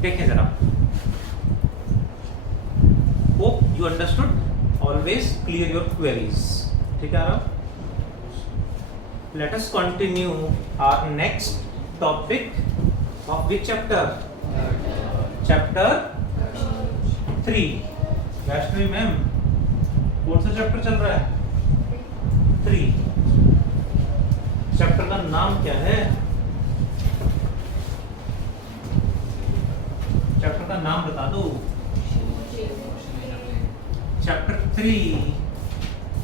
देखें जरा, hope you understood, always clear your queries. ठीक है, let us continue our next topic of which chapter? Chapter 3। Vaishnavi ma'am, कौन सा चैप्टर चल रहा है? 3। चैप्टर का नाम क्या है? चैप्टर का नाम बता दो। Chapter 3,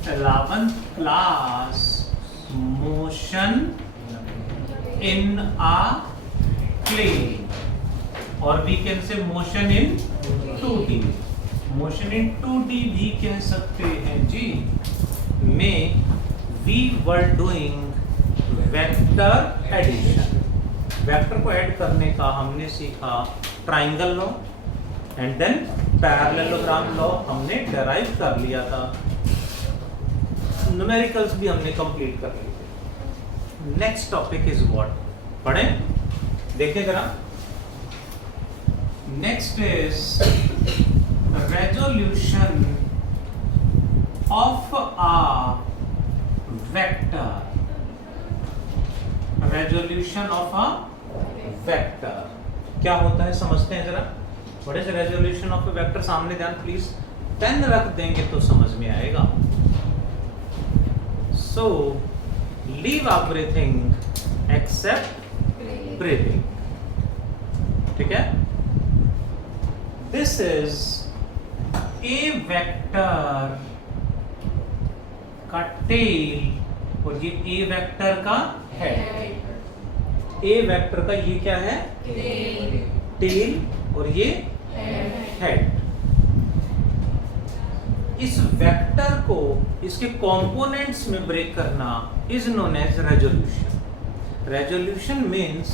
11th class, motion in a plane, और we can say motion in 2D। Motion in 2D भी कह सकते हैं जी। में we were doing vector addition. Vector को ऐड करने का हमने सीखा triangle law and then parallelogram law हमने डेराइव कर लिया था। न्यूमेरिकल्स भी हमने कंप्लीट कर लिए थे। Next topic is what? पढ़ें, देखें जरा। Next is resolution of a vector. Resolution of a vector क्या होता है समझते हैं जरा। What is resolution of a vector? सामने ध्यान प्लीज, पेन रख देंगे तो समझ में आएगा। So leave everything except breathing. ठीक है, दिस इज ए वेक्टर का टेल और ये ए वेक्टर का हेड। ए वेक्टर का ये क्या है? टेल और ये हेड। इस वेक्टर को इसके कंपोनेंट्स में ब्रेक करना is known as resolution. Resolution means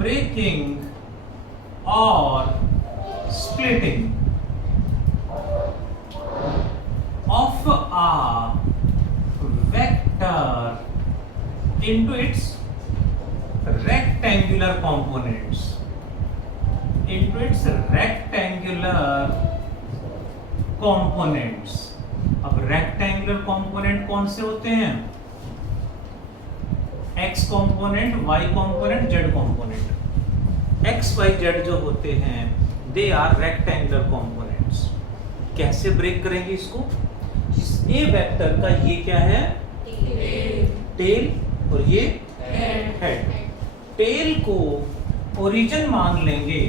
breaking or splitting of a vector into its rectangular components. अब रेक्टेंगुलर कंपोनेंट कौन से होते हैं? X component, y component, z component. X y z जो होते हैं दे आर रेक्टेंगुलर कंपोनेंट्स। कैसे break करेंगे इसको? इस ए वेक्टर का ये क्या है? टेल और ये हेड। टेल को ओरिजिन मान लेंगे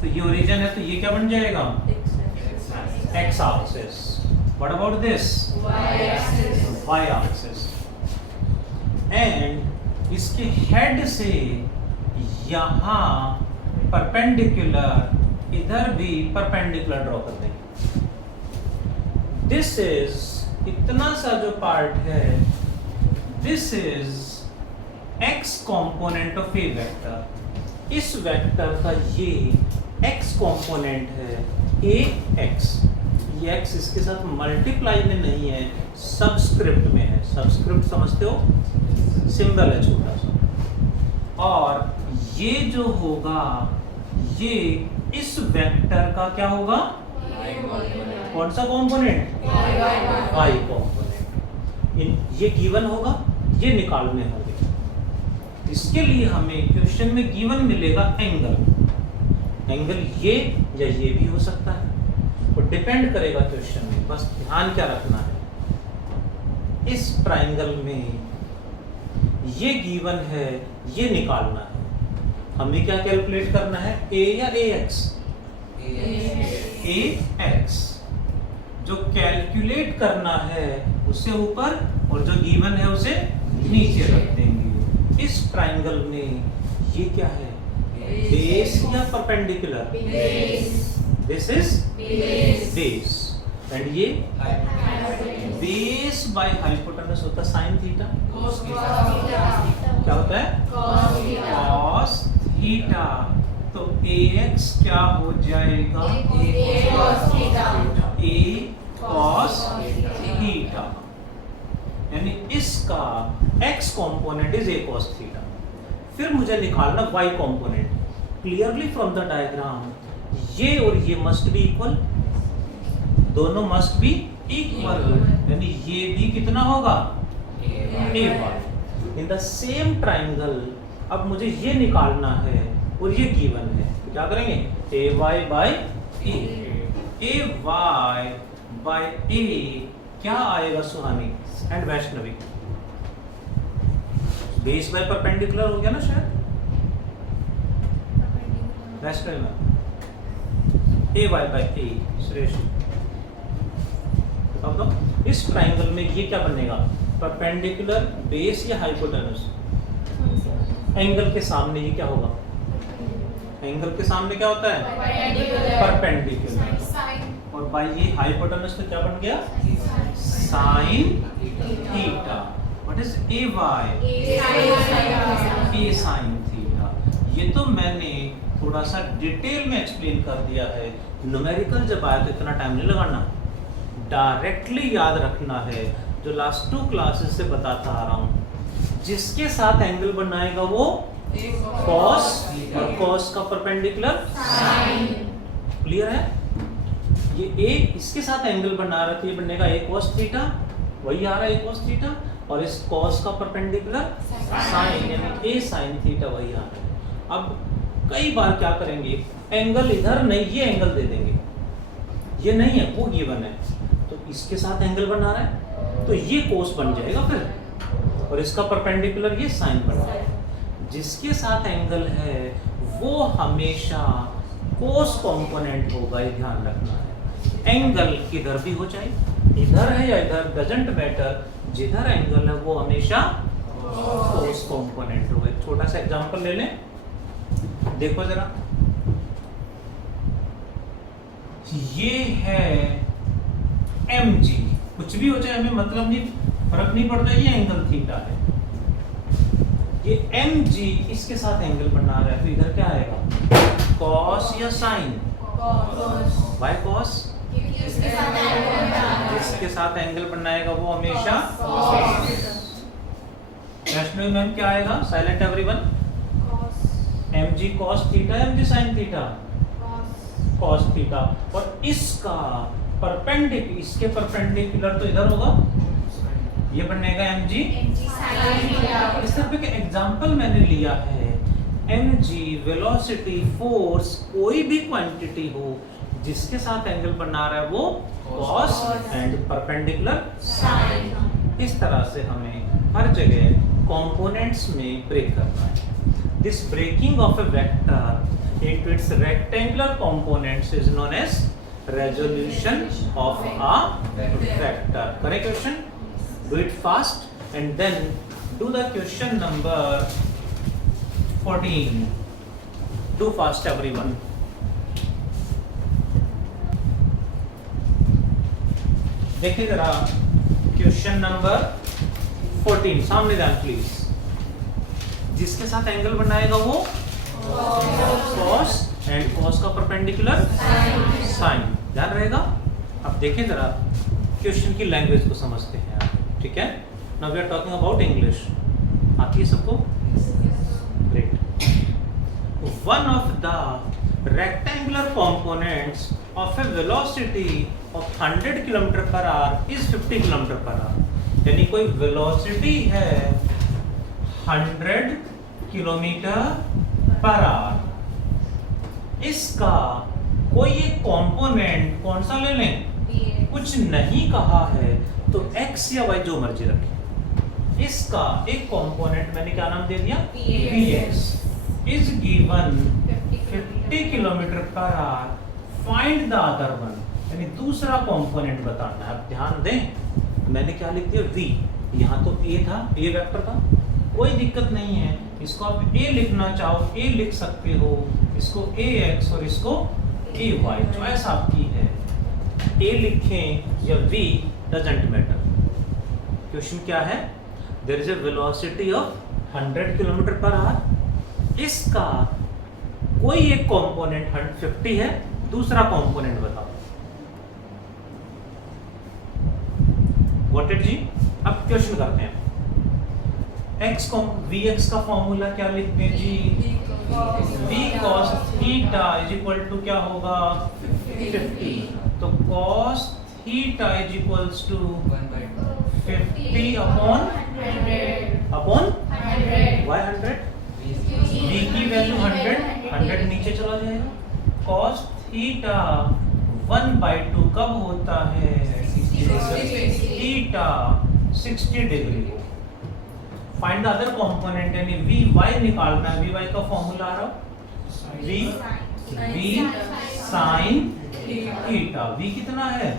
तो ये ओरिजिन है तो ये क्या बन जाएगा? X axis. What about this? Y axis. And इसके हेड से यहां परपेंडिकुलर, इधर भी परपेंडिकुलर ड्रॉ कर देंगे। दिस इज इतना सा जो पार्ट है, this is x component of A vector. इस वेक्टर का ये एक्स कंपोनेंट है, ए एक्स। ये एक्स इसके साथ मल्टीप्लाई में नहीं है, सबस्क्रिप्ट में है। सबस्क्रिप्ट समझते हो? सिंबल है छोटा सा। और ये जो होगा ये इस वेक्टर का क्या होगा? कौन सा कंपोनेंट? Y component. ये गिवन होगा, ये निकालने होंगे। इसके लिए हमें क्वेश्चन में गिवन मिलेगा एंगल। एंगल ये या ये भी हो सकता है, और डिपेंड करेगा क्वेश्चन में। बस ध्यान क्या रखना है, इस ट्राइंगल में ये गिवन है, ये निकालना है। हमें क्या कैलकुलेट करना है? ए या ए एक्स? ए एक्स। जो कैलकुलेट करना है उससे ऊपर और जो गिवन है उसे नीचे रख देंगे। इस ट्राइंगल में ये क्या है? बेस या perpendicular? This is base. And ये बेस बाय हाइपोटेनस होता है साइन थीटा। क्या होता है? Cos theta. तो ax क्या हो जाएगा? a cos theta. यानी इसका x component is a cos theta. फिर मुझे निकालना y component. Clearly from the diagram ये और ये मस्ट बी इक्वल, दोनों मस्ट बी इक्वल, यानी ये भी कितना होगा ay। In the same triangle अब मुझे ये निकालना है और ये गिवन है, तो क्या करेंगे ay बाय a क्या आएगा Suhani and Vaishnavi, base by perpendicular हो गया ना शायद वैष्णवी में ay बाय a। श्रेष्ठ अब तो इस ट्राइंगल में ये क्या बनेगा, परपेंडिकुलर बेस या हाइपोटेनस, एंगल के सामने ये क्या होगा, एंगल के सामने क्या होता है परपेंडिकुलर, और बाय ये हाइपोटेनस तो क्या बन गया sine theta. What is a sine theta. ये तो मैंने थोड़ा सा डिटेल में एक्सप्लेन कर दिया है, न्यूमेरिकल जब आया तो इतना टाइम नहीं लगाना, डायरेक्टली याद रखना है जो लास्ट 2 क्लासेस से बताता आ रहा हूं, जिसके साथ एंगल बनाएगा वो cos और cos का परपेंडिकुलर साइन। क्लियर है, ये a इसके साथ एंगल बना रहा था, ये बनेगा a cos थीटा, वही आ रहा है a cos थीटा, और इस cos का परपेंडिकुलर साइन यानी a sin थीटा वही आ रहा है। अब कई बार क्या करेंगे, एंगल इधर नहीं ये एंगल दे देंगे, ये नहीं है वो गिवन है, तो इसके साथ एंगल बना रहा है तो ये cos बन जाएगा फिर, और इसका परपेंडिकुलर ये साइन बन रहा है। जिसके साथ एंगल है वो हमेशा cos कंपोनेंट होगा, ये ध्यान रखना है। एंगल किधर भी हो जाए, इधर है या इधर डजंट मैटर, जिधर एंगल है वो हमेशा cos कंपोनेंट होगा। एक छोटा सा एग्जांपल ले लें, देखो जरा, ये है mg, कुछ भी हो जाए हमें मतलब नहीं, फर्क नहीं पड़ता, ये एंगल थीटा है, ये mg इसके साथ एंगल बना रहा है, तो इधर क्या आएगा cos या sin, why cos, जिसके साथ एंगल बनाएगा वो हमेशा वैष्णवी मैम क्या आएगा, silent everyone, mg cos theta mg sin theta cos theta, और इसका परपेंडिकुलर, इसके परपेंडिकुलर तो इधर होगा, ये बनेगा mg sin थीटा। इस तरह के एग्जांपल मैंने लिया है, mg वेलोसिटी फोर्स कोई भी क्वांटिटी हो जिसके साथ एंगल बना रहा है वो cos एंड परपेंडिकुलर sin। इस तरह से हमें हर जगह कंपोनेंट्स में ब्रेक करना है। This breaking of a vector into its rectangular components is known as resolution of a vector. Correct question? Do it fast and then do the question number 14. Do fast everyone. देखिए जरा question number 14, सामने ध्यान please. जिसके साथ angle बनाएगा वो cos and cos का perpendicular sign, ध्यान रहेगा। अब देखिए जरा क्वेश्चन की लैंग्वेज को समझते हैं आप, ठीक है। Now we are talking about English, आती है सबको, great. One of the rectangular components of a velocity of 100 km per hour is 50 km per hour, यानी कोई वेलोसिटी है 100 किलोमीटर पर आवर, इसका कोई एक कंपोनेंट कौन सा ले लें, कुछ नहीं कहा है तो x या y जो मर्जी रखें, इसका एक कंपोनेंट मैंने क्या नाम दे दिया, vx is given 50 kilometre per our, find the other one, यानी दूसरा कंपोनेंट बताना है। आप ध्यान दें, मैंने क्या लिख दिया v, यहाँ तो a था, a वेक्टर था, कोई दिक्कत नहीं है, इसको आप a लिखना चाहो a लिख सकते हो, इसको ax और इसको ay, चॉइस आपकी है, a लिखें या v डजंट मैटर। क्वेश्चन क्या है, there is a velocity of 100 kilometre per hour, इसका कोई एक कंपोनेंट 150 है, दूसरा कंपोनेंट बताओ। गॉट इट जी। अब क्वेश्चन करते हैं, वी एक्स का फॉर्मूला क्या लिखते हैं जी? v cos theta is equal to क्या होगा? 50। तो cos theta is equals to 50 upon 100। v की वैल्यू 100 नीचे चला जाएगा। cos थीटा 1/2 कब होता है? Theta 60 degree. Find the other component यानी वी वाई निकालना है। वी वाई का फॉर्मूला आ रहा वी साइन थीटा। वी कितना है?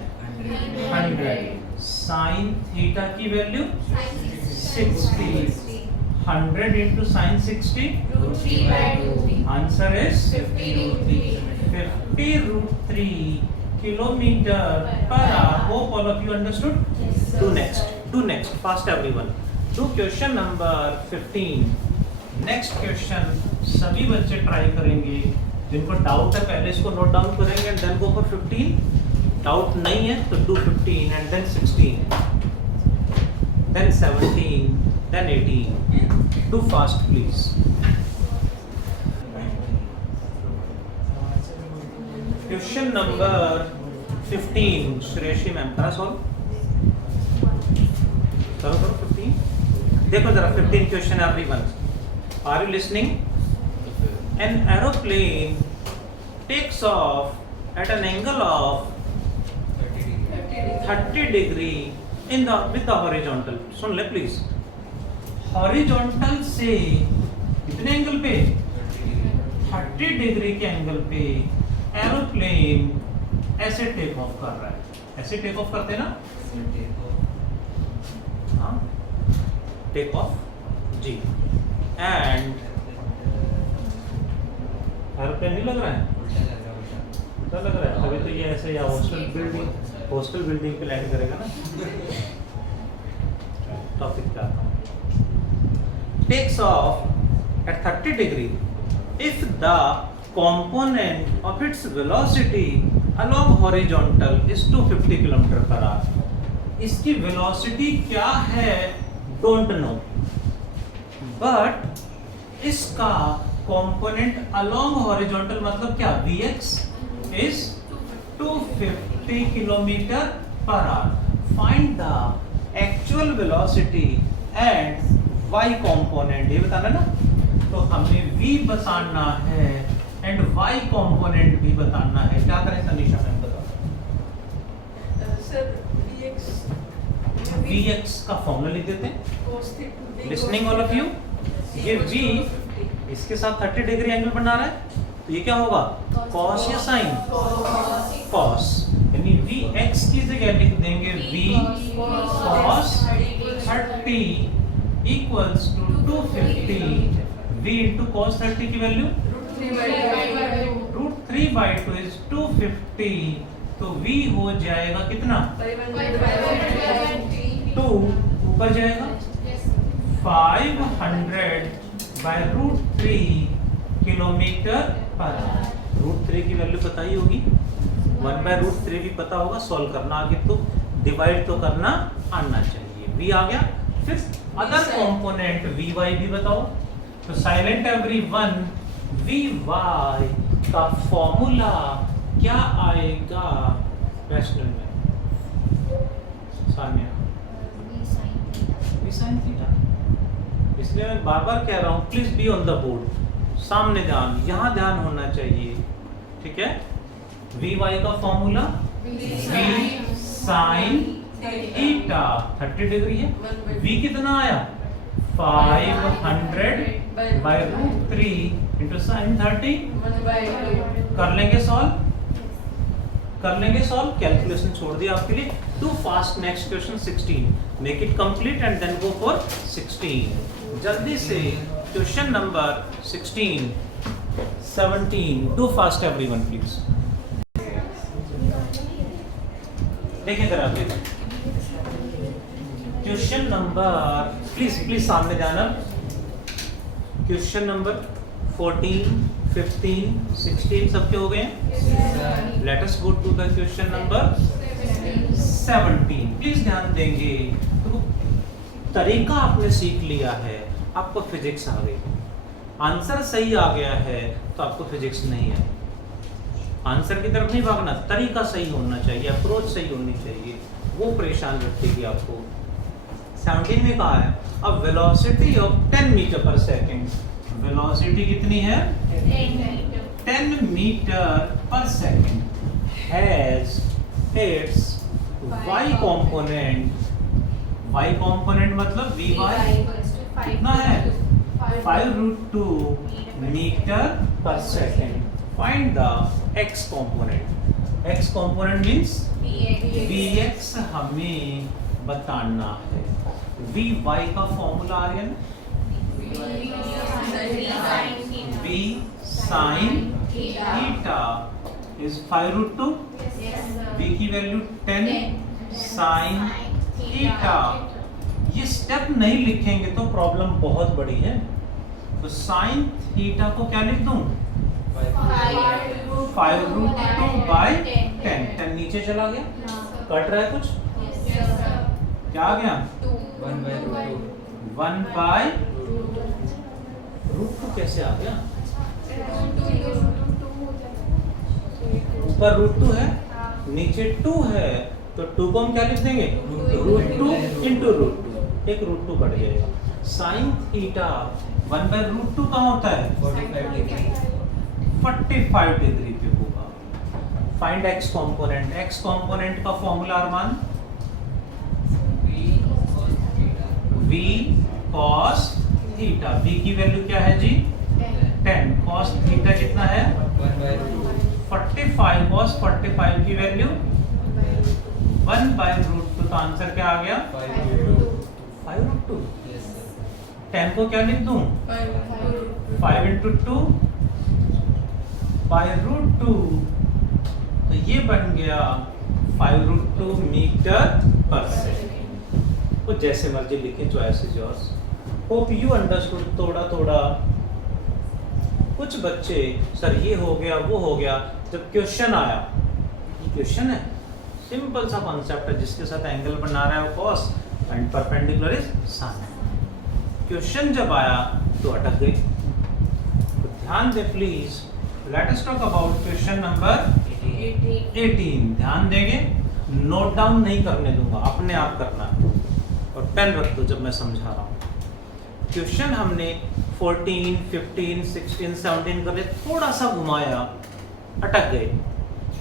100। साइन थीटा की value 60। 100 into sin 60 answer is 50√3 kilometer per hour. Hope all of you understood. Do next fast everyone. Do question number 15. Next question सभी बच्चे try करेंगे। जिनको doubt है पहले इसको नोट डाउन करेंगे and then go for 15। Doubt नहीं है तो do 15 and then 16 then 17 then 18। Too fast, please. Question number 15. Shreyashi ma'am, करा solve? करो 15. देखो जरा 15 question everyone. Are you listening? An aeroplane takes off at an angle of 30 degree with the horizontal. सुन ले please. Horizontal से कितने angle पे? 30 degree के angle पे एरोप्लेन ऐसे टेक ऑफ कर रहा है। ऐसे टेक ऑफ करते हैं ना? हाँ, टेक ऑफ जी। एंड एरोप्लेन नहीं लग रहा है, उल्टा लग रहा है। अभी तो ये ऐसे या हॉस्टल बिल्डिंग पे लैंड करेगा ना। टॉपिक पे आता हूँ। Takes off at 30 degree if the component of its velocity along horizontal is 250 km per hour. इसकी velocity क्या है? Don't know. But इसका component along horizontal मतलब क्या? Vx is 250 km per hour. Find the actual velocity and y component. ये बताना ना, तो हमें v बताना है एंड y कंपोनेंट भी बताना है। क्या करें तनिषा मैम बताओ? सर vx का फॉर्मूला लिख देते हैं। Listening all of you. ये v इसके साथ 30 डिग्री एंगल बना रहा है तो ये क्या होगा? cos या sin? cos। यानी vx की जगह लिख देंगे v cos 30 equals to 250 v into cos 30 की वैल्यू √3/2 is 250। तो v हो जाएगा कितना? 2 ऊपर जाएगा 500/√3 किलोमीटर पर आवर। √3 की वैल्यू पता ही होगी, 1/√3 भी पता होगा। सॉल्व करना आगे तो डिवाइड तो करना आना चाहिए। v आ गया। फिर अदर कंपोनेंट vy भी बताओ। तो साइलेंट एवरीवन, vy का फॉर्मूला क्या आएगा? रैशनल में सानिया v sin थीटा। इसलिए मैं बार बार कह रहा हूँ please be on the board. सामने ध्यान, यहाँ ध्यान होना चाहिए, ठीक है? vy का formula v sin theta 30 degree है। v कितना आया? 500/√3 into sin 30। कर लेंगे सॉल्व। कैलकुलेशन छोड़ दिया आपके लिए। Too fast. Next question 16। Make it complete and then go for 16। जल्दी से question number 16 17। Too fast everyone please. देखिए जरा क्वेश्चन नंबर प्लीज सामने जाना। क्वेश्चन नंबर 14 15 16 सबके हो गए हैं। Let us go to the question number 17। Please ध्यान देंगे। तो तरीका आपने सीख लिया है, आपको फिजिक्स आ गई। आंसर सही आ गया है तो आपको फिजिक्स नहीं है। आंसर की तरफ नहीं भागना, तरीका सही होना चाहिए, अप्रोच सही होनी चाहिए, वो परेशान रखेगी आपको। 17 में कहा है अ velocity of 10 metre per second. Velocity कितनी है? 10 metre per second has its y component। y component मतलब vy कितना है? 5√2 metre per second. Find the x component। x component means vx हमें बताना है। vy का फॉर्मूला आ रहा है ना? v sin theta is 5√2, v की वैल्यू 10 sin थीटा। ये स्टेप नहीं लिखेंगे तो प्रॉब्लम बहुत बड़ी है। तो sin थीटा को क्या लिख दूं? 5√2 by 10। 10 नीचे चला गया, कट रहा है कुछ? क्या आ गया? 1 by √2 कैसे आ गया? ऊपर √2 है, नीचे 2 है, तो 2 को हम क्या लिख देंगे? √2 into √2, एक √2 कट जाएगा। sin थीटा 1 by √2 कहाँ होता है? 45 डिग्री पे होगा। Find x component. x component का फॉर्मूला अरमान v cos थीटा। v की वैल्यू क्या है जी? 10। cos थीटा कितना है? 45। cos 45 की वैल्यू 1 by √2, तो आंसर क्या आ गया? 5√2। 10 को क्या लिख दूं? 5 into 2 by √2, तो ये बन गया 5√2 मीटर पर सेकेंड। तो जैसे मर्जी लिखे, choice is yours. Hope you understood थोड़ा थोड़ा। कुछ बच्चे सर ये हो गया वो हो गया, जब क्वेश्चन आया, ये क्वेश्चन है, सिंपल सा कॉन्सेप्ट है, जिसके साथ एंगल बना रहा है वो cos and perpendicular is sine. Question जब आया तो अटक गई। तो ध्यान दे please. Let us talk about question number 18। ध्यान देंगे, नोट डाउन नहीं करने दूंगा, अपने आप करना है। और पेन रख दो जब मैं समझा रहा हूँ। क्वेश्चन हमने 14, 15, 16, 17 कर थोड़ा सा घुमाया, अटक गए।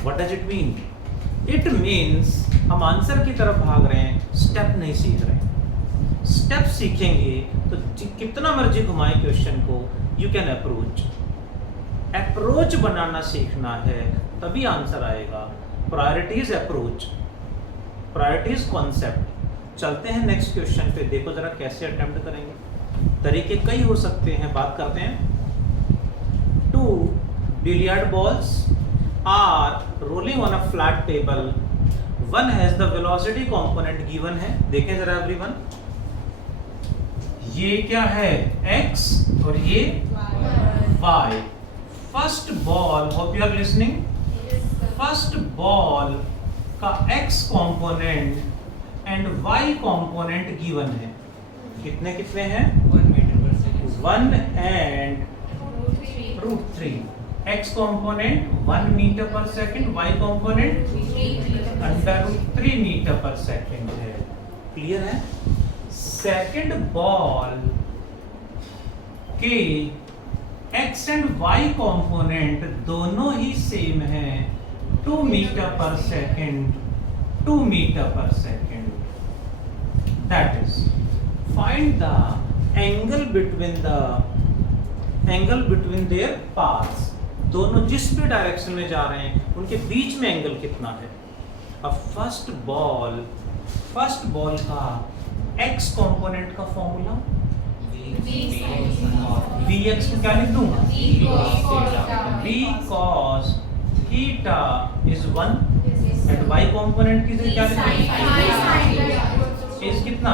What does it mean? It means हम आंसर की तरफ भाग रहे हैं, स्टेप नहीं सीख रहे। स्टेप सीखेंगे तो कितना मर्जी घुमाए क्वेश्चन को, यू कैन अप्रोच। अप्रोच बनाना सीखना है, तभी आंसर आएगा। Priorities approach, priorities concept. चलते हैं नेक्स्ट क्वेश्चन पे, देखो जरा कैसे अटेम्प्ट करेंगे। तरीके कई हो सकते हैं, बात करते हैं। 2 billiard balls are rolling on a flat table. One has the velocity component given है। देखें जरा एवरीवन, ये क्या है? x और ये y। First ball, hope you are listening. First ball का x component and y component given है। कितने कितने हैं? 1 and √3। x component 1 metre per second, y component √3 metre per second है। क्लियर है? सेकेंड बॉल के x एंड y कंपोनेंट दोनों ही सेम है, 2 metre per second, 2 metre per second. That is find the angle between their paths। दोनों जिस भी direction में जा रहे हैं उनके बीच में एंगल कितना है। अब फर्स्ट बॉल का x कंपोनेंट का फॉर्मूला vx को क्या लिख दूं? v cos theta is 1 and y component की क्या लिख दूं? इज कितना?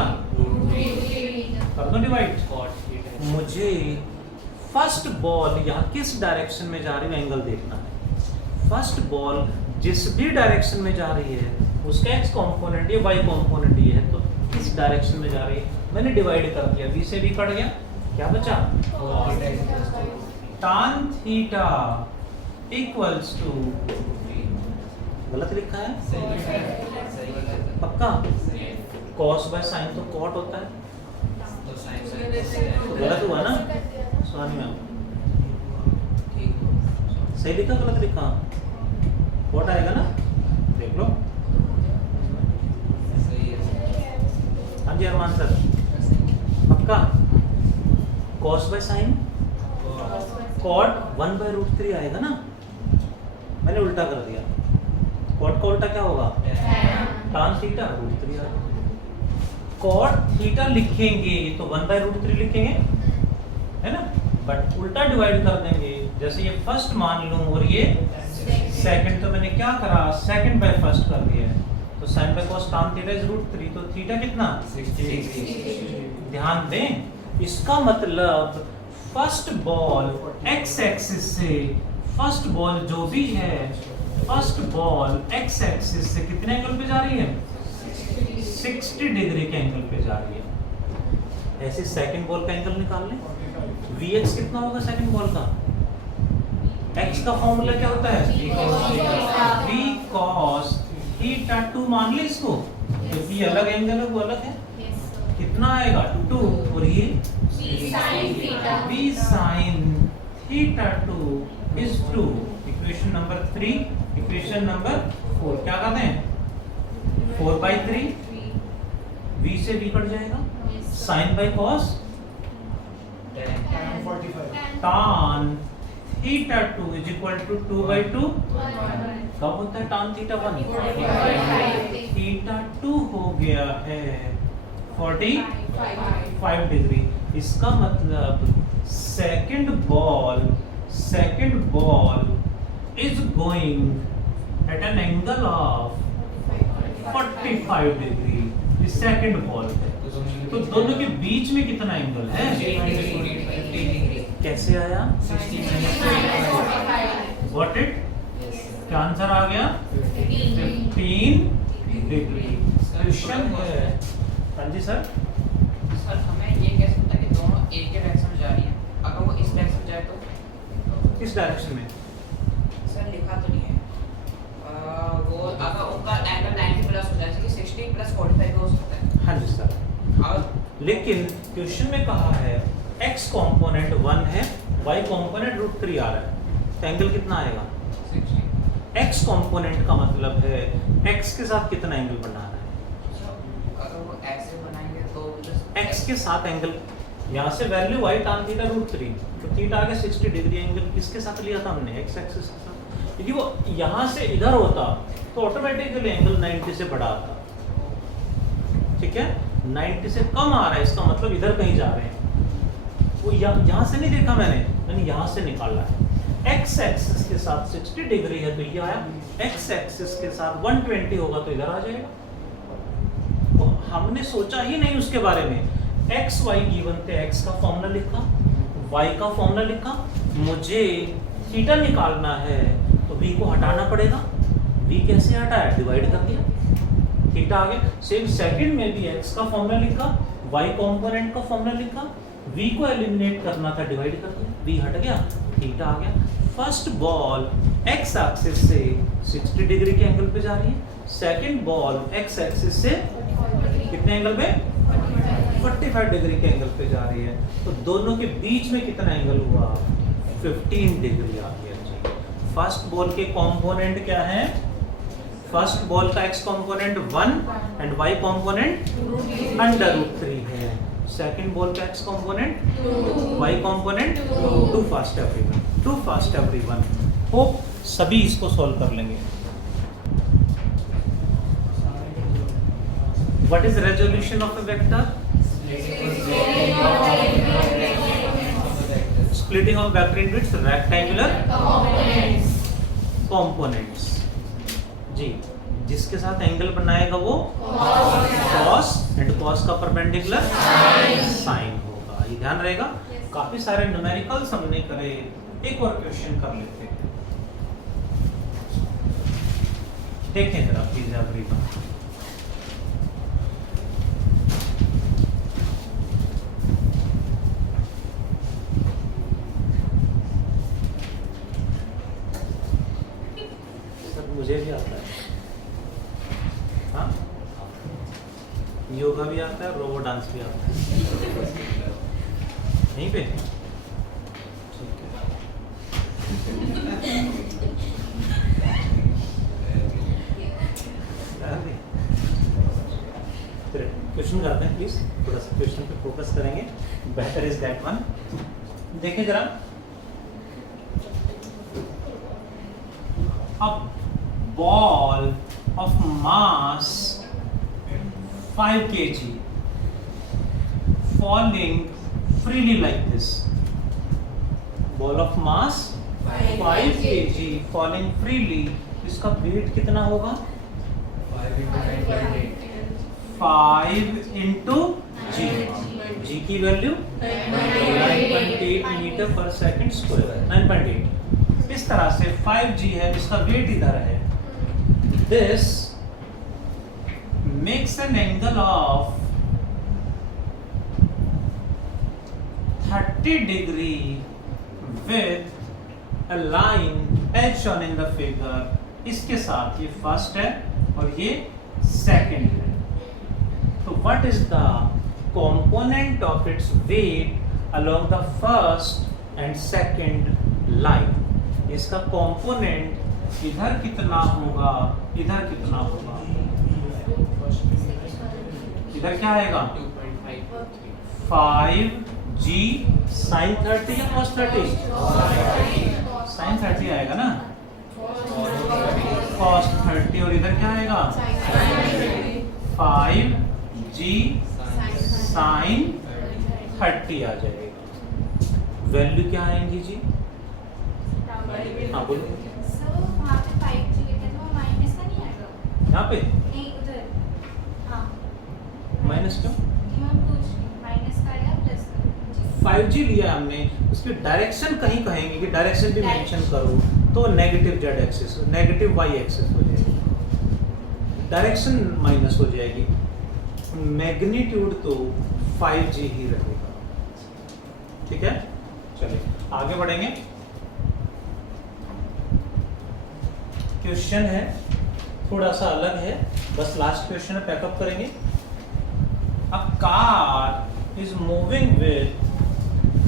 कर दो डिवाइड। मुझे फर्स्ट बॉल यहाँ किस डायरेक्शन में जा रही है एंगल देखना है। फर्स्ट बॉल जिस भी डायरेक्शन में जा रही है उसका x कंपोनेंट ये y कंपोनेंट ये है, तो इस डायरेक्शन में जा रही है, मैंने डिवाइड कर दिया, बी से बी कट गया, क्या बचा tan थीटा इक्वल्स टू, गलत लिखा है पक्का, cos बाय साइन तो cot होता है, तो गलत हुआ ना स्वामी मैम, सही लिखा गलत लिखा, cot आएगा ना, देख लो। हाँ जी अरमान सर पक्का, cos बाय साइन cot 1/√3 आएगा ना, मैंने उल्टा कर दिया, cot का उल्टा क्या होगा tan थीटा √3 आएगा, cot थीटा लिखेंगे तो 1/√3 लिखेंगे है ना, बट उल्टा डिवाइड कर देंगे, जैसे ये फर्स्ट मान लूं और ये सेकंड, तो मैंने क्या करा सेकंड बाय फर्स्ट कर दिया है, तो sin by cos tan theta is √3, तो थीटा कितना 60। ध्यान दें इसका मतलब फर्स्ट बॉल x एक्सिस से, फर्स्ट बॉल जो भी है फर्स्ट बॉल x एक्सिस से कितने एंगल पे जा रही है 60 डिग्री के एंगल पे जा रही है। ऐसे सेकंड बॉल का एंगल निकाल लें, Vx कितना होगा सेकंड बॉल का, x का फॉर्मूला क्या होता है v cos थीटा 2 मान ले इसको, क्योंकि ये अलग एंगल है वो अलग है, कितना आएगा 2, और ये v sin theta 2 is 2, equation number 3, equation number 4 क्या कहते हैं 4/3, v से v कट जाएगा, sin by cos tan theta 2 is equal to 2/2, कब होता है tan थीटा 1, थीटा 2 हो गया है 45 डिग्री। इसका मतलब second ball is going at an angle of 45 degree, इस सेकंड बॉल पे, तो दोनों के बीच में कितना एंगल है, कैसे आया, Got it? क्या आंसर आ गया 15 डिग्री। क्वेश्चन है, हाँ जी सर। सर हमें ये कैसे पता कि दोनों एक ही डायरेक्शन में जा रही हैं, अगर वो इस डायरेक्शन में जाए तो किस डायरेक्शन में, सर लिखा तो नहीं है, वो अगर उनका एंगल 90 प्लस हो जाए, जैसे कि 60 प्लस 45 हो सकता है। हाँ जी सर, और लेकिन क्वेश्चन में कहा है x कंपोनेंट 1 है, y कंपोनेंट √3 आ रहा है, तो एंगल कितना आएगा 60 x कंपोनेंट का मतलब है x के साथ कितना एंगल बनाना है, अगर वो ऐसे बनाएंगे तो x के साथ एंगल, यहाँ से वैल्यू y tan थीटा √3, तो थीटा आ गया 60 डिग्री, एंगल किसके साथ लिया था हमने x एक्सिस के साथ, यदि वो यहाँ से इधर होता तो ऑटोमेटिकली एंगल 90 से बड़ा आता, ठीक है 90 से कम आ रहा है, इसका मतलब इधर कहीं जा रहे हैं, वो यहाँ से नहीं देखा मैंने यहाँ से निकाला है, x एक्सिस के साथ 60 डिग्री है तो ये आया, x एक्सिस के साथ 120 होगा तो इधर आ जाएगा, तो हमने सोचा ही नहीं उसके बारे में, x y गिवन थे, x का फॉर्मूला लिखा, y का फॉर्मूला लिखा, मुझे थीटा निकालना है तो v को हटाना पड़ेगा, v कैसे हटाया, डिवाइड कर दिया, थीटा आ गया। सेम सेकंड में भी x का फॉर्मूला लिखा, y कंपोनेंट का फॉर्मूला लिखा, v को एलिमिनेट करना था, डिवाइड कर दिया, v हट गया, थीटा आ गया। फर्स्ट बॉल x एक्सिस से 60 डिग्री के एंगल पे जा रही है, सेकंड बॉल x एक्सिस से कितने एंगल पे 45 डिग्री के एंगल पे जा रही है, तो दोनों के बीच में कितना एंगल हुआ 15 डिग्री आ गया जी। फर्स्ट बॉल के कंपोनेंट क्या है, फर्स्ट बॉल का x component 1 and y component √3 है, सेकंड बॉल का x component 2, y component 2 fast everyone. Hope सभी इसको सॉल्व कर लेंगे। What is resolution of a vector, splitting of vector into its rectangular components जी, जिसके साथ एंगल बनाएगा वो cos एंड cos का परपेंडिकुलर साइन होगा, ये ध्यान रहेगा। काफी सारे न्यूमेरिकल्स हमने करे, एक और क्वेश्चन कर लेते हैं, देखें जरा प्लीज एवरीवन। भी आता है, रोबो डांस भी आता है। यहीं पे क्वेश्चन करते हैं प्लीज, थोड़ा सा क्वेश्चन पे फोकस करेंगे, बेटर इज दैट वन। देखिए जरा, a ball of mass 5 kg falling freely like this. Ball of mass 5 kg falling freely. इसका वेट कितना होगा? 5 into g. g की value 9.8 metre per second square, 9.8। इस तरह से 5g है, इसका वेट इधर है। This makes an angle of 30 degree with a line as shown in the figure। इसके साथ ये फर्स्ट है और ये सेकंड है। तो what is the component of its weight along the first and second line? इसका कंपोनेंट इधर कितना होगा, इधर कितना होगा? इधर क्या आएगा? 5g sin 30 या cos 30? sin 30 आएगा ना, cos 30। और इधर क्या आएगा? 5g sin 30 आ जाएगा। वैल्यू क्या आएंगी जी? हाँ बोलो। वहाँ पे 5G है तो माइनस का नहीं आएगा? यहाँ पे नहीं, उधर। हाँ। माइनस क्यों? माइनस का आएगा प्लस का। 5G लिया हमने, उसकी डायरेक्शन कहीं कहेंगे कि डायरेक्शन भी मेंशन करो तो negative z axis, negative y axis हो जाएगी, डायरेक्शन माइनस हो जाएगी। मैग्नीट्यूड तो 5G ही रहेगा। ठीक है, चलिए आगे बढ़ेंगे। क्वेश्चन है थोड़ा सा अलग है, बस लास्ट क्वेश्चन है, पैकअप करेंगे। A car is moving with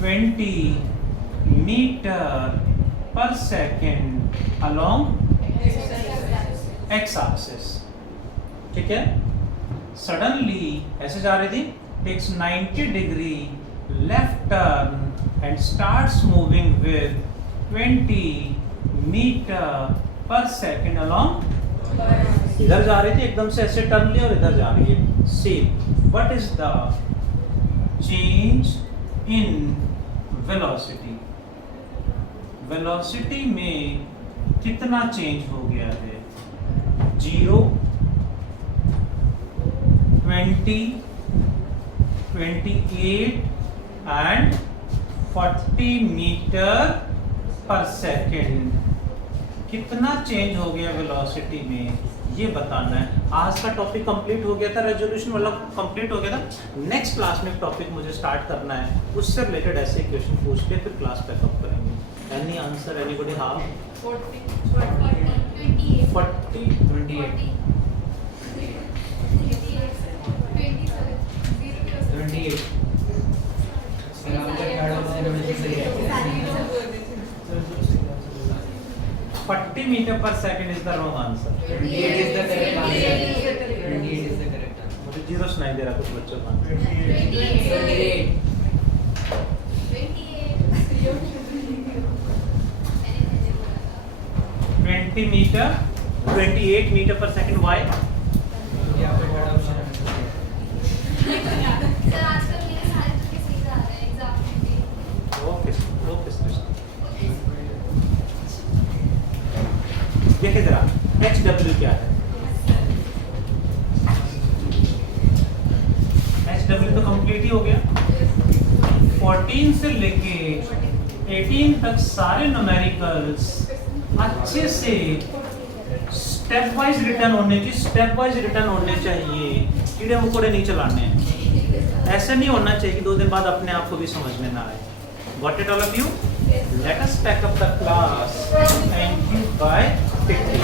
20 metre per second along x axis. ठीक है, सडनली ऐसे जा रही थी, takes 90 degree left turn and starts moving with 20 metre per second along. इधर जा रही थी, एकदम से ऐसे टर्न लिया और इधर जा रही है। See what is the change in velocity? Velocity में कितना चेंज हो गया है? 0, 20, 28 एंड 40 मीटर पर सेकेंड। कितना चेंज हो गया वेलोसिटी में, ये बताना है। आज का टॉपिक कंप्लीट हो गया था, रेजोल्यूशन वाला कंप्लीट हो गया था। नेक्स्ट क्लास में टॉपिक मुझे स्टार्ट करना है, उससे रिलेटेड ऐसे क्वेश्चन पूछ के फिर क्लास पैकअप करेंगे। Any answer, anybody how? 40 metre per second is the wrong answer. 28 is the correct answer. 28 is the correct answer. मुझे जीरो सुनाई दे रहा कुछ बच्चों का। 20 metre, 28 metre per second. Y? यहाँ पे बड़ा ऑप्शन है। सर आजकल मेरे सारे तो किसी से आ रहे हैं एग्जाम में भी। Okay okay. देखिए जरा, HW क्या है? HW तो कंप्लीट ही हो गया। 14 से लेके 18 तक सारे न्यूमेरिकल्स अच्छे से स्टेप वाइज रिटर्न होने की, स्टेप वाइज रिटर्न होने चाहिए, कीड़े मकोड़े नहीं चलाने हैं। ऐसे नहीं होना चाहिए कि 2 दिन बाद अपने आप को भी समझ में ना आए। Got it all of you? Let us pack up the class. Thank you. Bye. Take care.